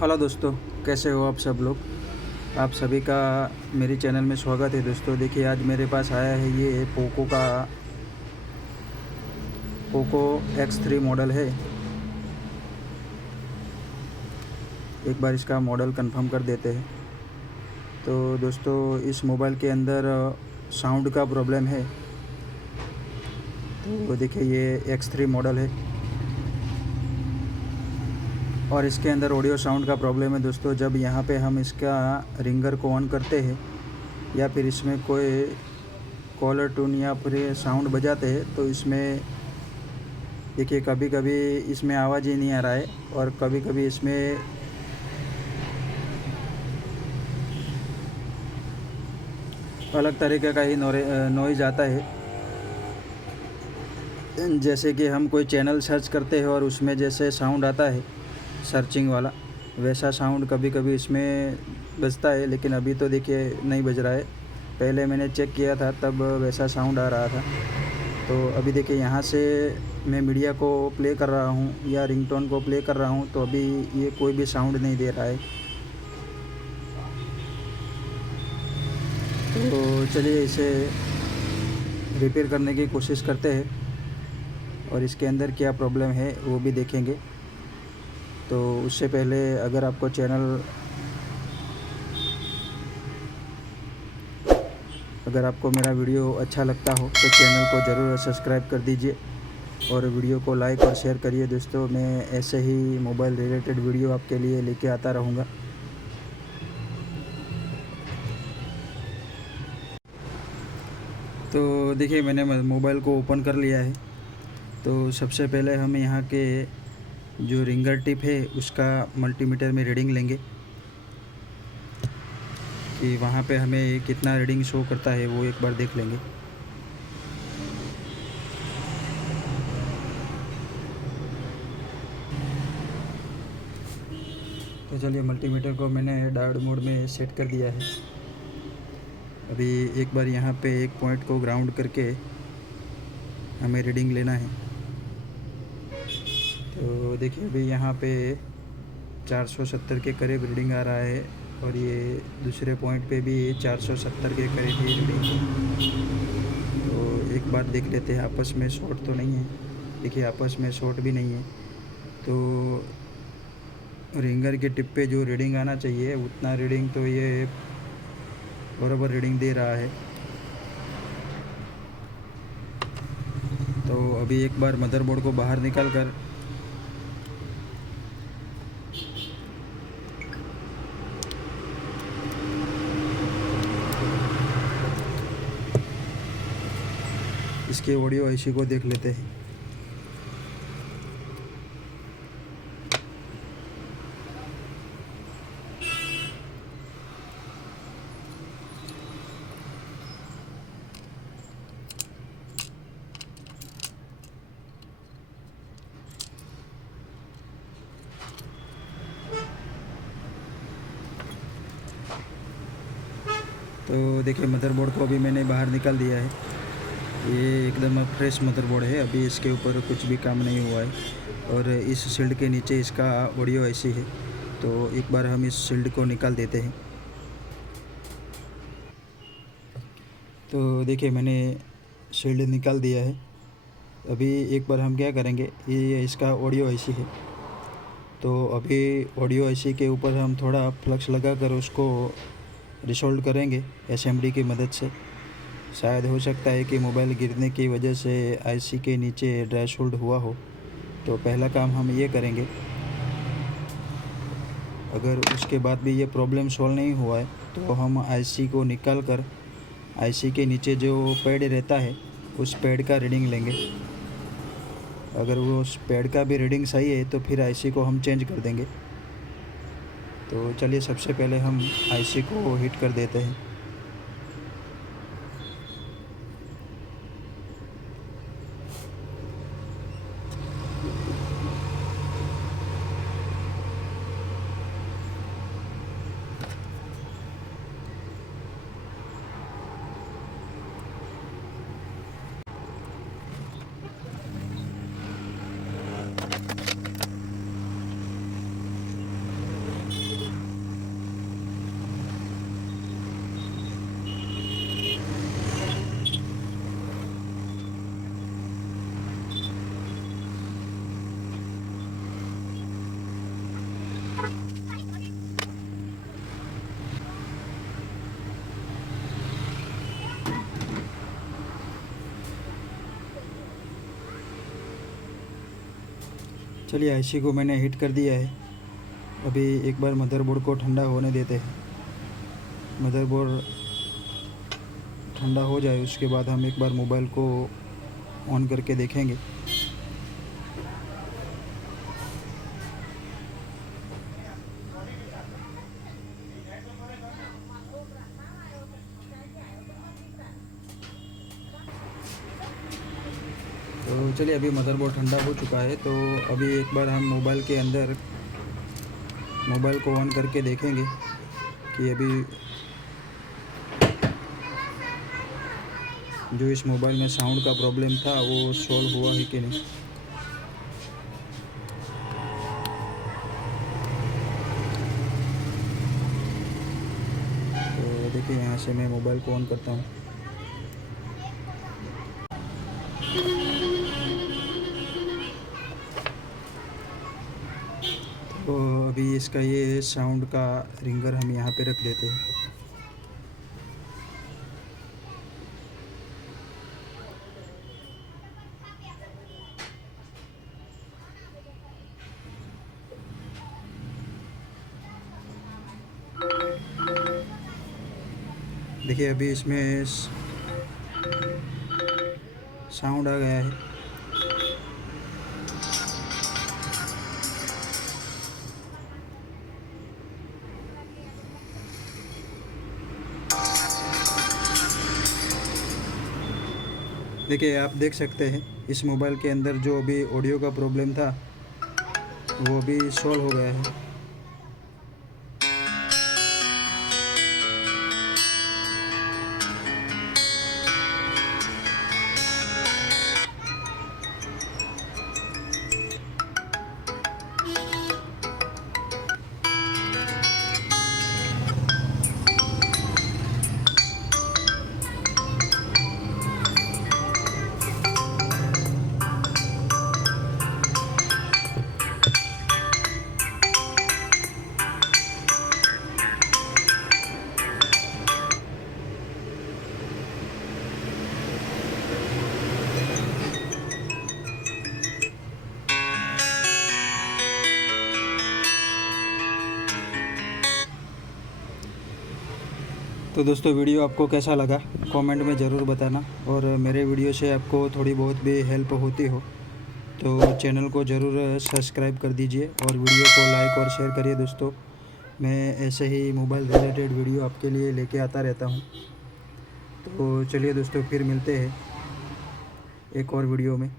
Hello दोस्तों, कैसे हो आप सब लोग। आप सभी का मेरे चैनल में स्वागत है। दोस्तों देखिए, आज मेरे पास आया है ये पोको X3 मॉडल है। एक बार इसका मॉडल कंफर्म कर देते हैं। तो दोस्तों, इस मोबाइल के अंदर साउंड का प्रॉब्लम है। तो देखिए, ये X3 मॉडल है और इसके अंदर ऑडियो साउंड का प्रॉब्लम है। दोस्तों, जब यहाँ पे हम इसका रिंगर को ऑन करते हैं या फिर इसमें कोई कॉलर ट्यून या फिर साउंड बजाते हैं तो इसमें देखिए कभी कभी इसमें आवाज़ ही नहीं आ रहा है और कभी कभी इसमें अलग तरीके का ही नॉइज़ आता है। जैसे कि हम कोई चैनल सर्च करते हैं और उसमें जैसे साउंड आता है सर्चिंग वाला, वैसा साउंड कभी कभी इसमें बजता है। लेकिन अभी तो देखिए नहीं बज रहा है। पहले मैंने चेक किया था तब वैसा साउंड आ रहा था। तो अभी देखिए, यहाँ से मैं मीडिया को प्ले कर रहा हूँ या रिंगटोन को प्ले कर रहा हूँ तो अभी ये कोई भी साउंड नहीं दे रहा है। तो चलिए इसे रिपेयर करने की कोशिश करते हैं और इसके अंदर क्या प्रॉब्लम है वो भी देखेंगे। तो उससे पहले अगर आपको मेरा वीडियो अच्छा लगता हो तो चैनल को ज़रूर सब्सक्राइब कर दीजिए और वीडियो को लाइक और शेयर करिए। दोस्तों, मैं ऐसे ही मोबाइल रिलेटेड वीडियो आपके लिए लेके आता रहूँगा। तो देखिए, मैंने मोबाइल को ओपन कर लिया है। तो सबसे पहले हम यहाँ के जो रिंगर टिप है उसका मल्टीमीटर में रीडिंग लेंगे कि वहाँ पे हमें कितना रीडिंग शो करता है, वो एक बार देख लेंगे। तो चलिए, मल्टीमीटर को मैंने डायोड मोड में सेट कर दिया है। अभी एक बार यहाँ पे एक पॉइंट को ग्राउंड करके हमें रीडिंग लेना है। तो देखिए, अभी यहाँ पे 470 के करीब रीडिंग आ रहा है और ये दूसरे पॉइंट पे भी 470 के करीब ही रीडिंग है। तो एक बार देख लेते हैं आपस में शॉर्ट तो नहीं है। देखिए, आपस में शॉर्ट भी नहीं है। तो रिंगर के टिप पे जो रीडिंग आना चाहिए उतना रीडिंग तो ये बराबर रीडिंग दे रहा है। तो अभी एक बार मदरबोर्ड को बाहर निकाल कर इसके ऑडियो आईसी को देख लेते हैं। तो देखिए, मदरबोर्ड को अभी मैंने बाहर निकाल दिया है। ये एकदम फ्रेश मदरबोर्ड है, अभी इसके ऊपर कुछ भी काम नहीं हुआ है और इस शील्ड के नीचे इसका ऑडियो आईसी है। तो एक बार हम इस शील्ड को निकाल देते हैं। तो देखिए, मैंने शील्ड निकाल दिया है। अभी एक बार हम क्या करेंगे, ये इसका ऑडियो आईसी है। तो अभी ऑडियो आईसी के ऊपर हम थोड़ा फ्लक्स लगा कर उसको रिसोल्व करेंगे एसएमडी की मदद से। शायद हो सकता है कि मोबाइल गिरने की वजह से आईसी के नीचे ड्राई शोल्ड हुआ हो। तो पहला काम हम ये करेंगे। अगर उसके बाद भी ये प्रॉब्लम सॉल्व नहीं हुआ है तो हम आईसी को निकाल कर आईसी के नीचे जो पैड रहता है उस पैड का रीडिंग लेंगे। अगर वो उस पैड का भी रीडिंग सही है तो फिर आईसी को हम चेंज कर देंगे। तो चलिए, सबसे पहले हम आईसी को हीट कर देते हैं। चलिए आईसी को मैंने हीट कर दिया है। अभी एक बार मदरबोर्ड को ठंडा होने देते हैं। मदरबोर्ड ठंडा हो जाए उसके बाद हम एक बार मोबाइल को ऑन करके देखेंगे। तो चलिए अभी मदरबोर्ड ठंडा हो चुका है, तो अभी एक बार हम मोबाइल के अंदर मोबाइल को ऑन करके देखेंगे कि अभी जो इस मोबाइल में साउंड का प्रॉब्लम था वो सॉल्व हुआ है कि नहीं। तो देखिए यहाँ से मैं मोबाइल को ऑन करता हूँ। तो अभी इसका ये साउंड का रिंगर हम यहाँ पे रख देते हैं। देखिए अभी इसमें साउंड आ गया है। देखिए आप देख सकते हैं इस मोबाइल के अंदर जो अभी ऑडियो का प्रॉब्लम था वो अभी सॉल्व हो गया है। तो दोस्तों वीडियो आपको कैसा लगा कमेंट में ज़रूर बताना, और मेरे वीडियो से आपको थोड़ी बहुत भी हेल्प होती हो तो चैनल को ज़रूर सब्सक्राइब कर दीजिए और वीडियो को लाइक और शेयर करिए दोस्तों। मैं ऐसे ही मोबाइल रिलेटेड वीडियो आपके लिए लेके आता रहता हूँ। तो चलिए दोस्तों फिर मिलते हैं एक और वीडियो में।